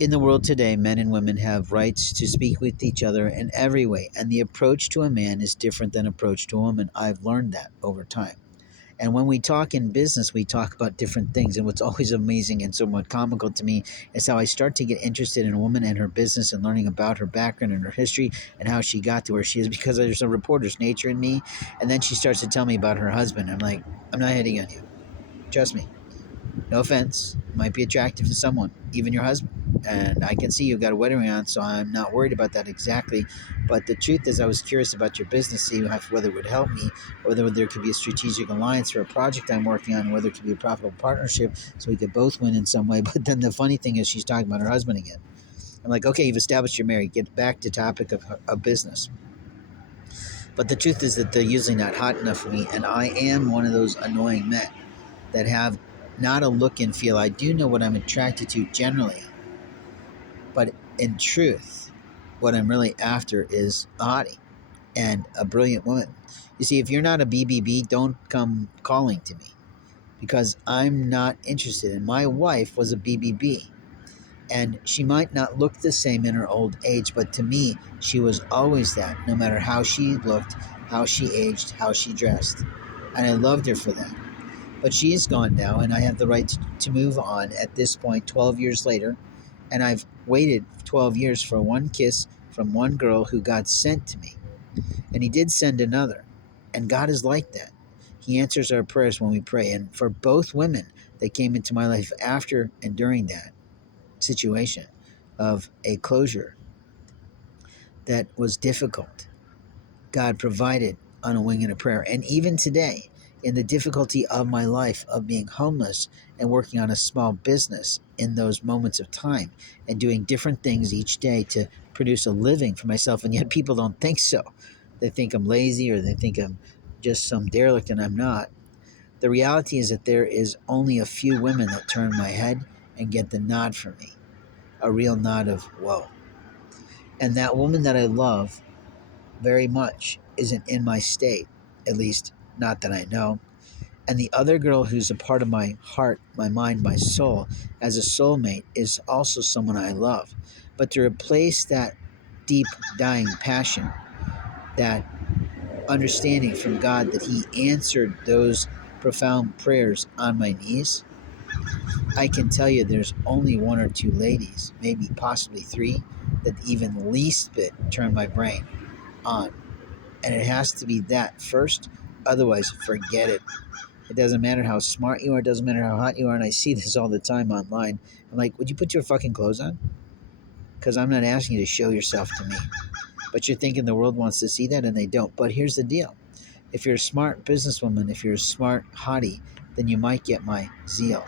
In the world today, men and women have rights to speak with each other in every way, and the approach to a man is different than approach to a woman. I've learned that over time. And when we talk in business, we talk about different things. And what's always amazing and somewhat comical to me is how I start to get interested in a woman and her business and learning about her background and her history and how she got to where she is because there's a reporter's nature in me. And then she starts to tell me about her husband. I'm like, I'm not hitting on you. Trust me. No offense. Might be attractive to someone, even your husband. And I can see you've got a wedding ring on, so I'm not worried about that exactly. But the truth is, I was curious about your business, see whether it would help me, or whether there could be a strategic alliance for a project I'm working on, whether it could be a profitable partnership so we could both win in some way. But then the funny thing is, she's talking about her husband again. I'm like, okay, you've established you're married. Get back to topic of business. But the truth is that they're usually not hot enough for me, and I am one of those annoying men that have not a look and feel. I do know what I'm attracted to generally, but in truth, what I'm really after is a hottie and a brilliant woman. You see, if you're not a BBB, don't come calling to me because I'm not interested. And my wife was a BBB, and she might not look the same in her old age, but to me, she was always that, no matter how she looked, how she aged, how she dressed. And I loved her for that. But she is gone now, and I have the right to move on at this point, 12 years later. And I've waited 12 years for one kiss from one girl who God sent to me. And He did send another. And God is like that. He answers our prayers when we pray. And for both women that came into my life after and during that situation of a closure that was difficult, God provided on a wing and a prayer. And even today, in the difficulty of my life of being homeless and working on a small business in those moments of time and doing different things each day to produce a living for myself, and yet people don't think so. They think I'm lazy or they think I'm just some derelict, and I'm not. The reality is that there is only a few women that turn my head and get the nod from me, a real nod of whoa. And that woman that I love very much isn't in my state, at least not that I know. And the other girl who's a part of my heart, my mind, my soul, as a soulmate, is also someone I love. But to replace that deep, dying passion, that understanding from God that He answered those profound prayers on my knees, I can tell you there's only one or two ladies, maybe possibly three, that even least bit turn my brain on. And it has to be that first. Otherwise, forget it. It doesn't matter how smart you are. It doesn't matter how hot you are. And I see this all the time online. I'm like, would you put your fucking clothes on? Because I'm not asking you to show yourself to me. But you're thinking the world wants to see that, and they don't. But here's the deal. If you're a smart businesswoman, if you're a smart hottie, then you might get my zeal.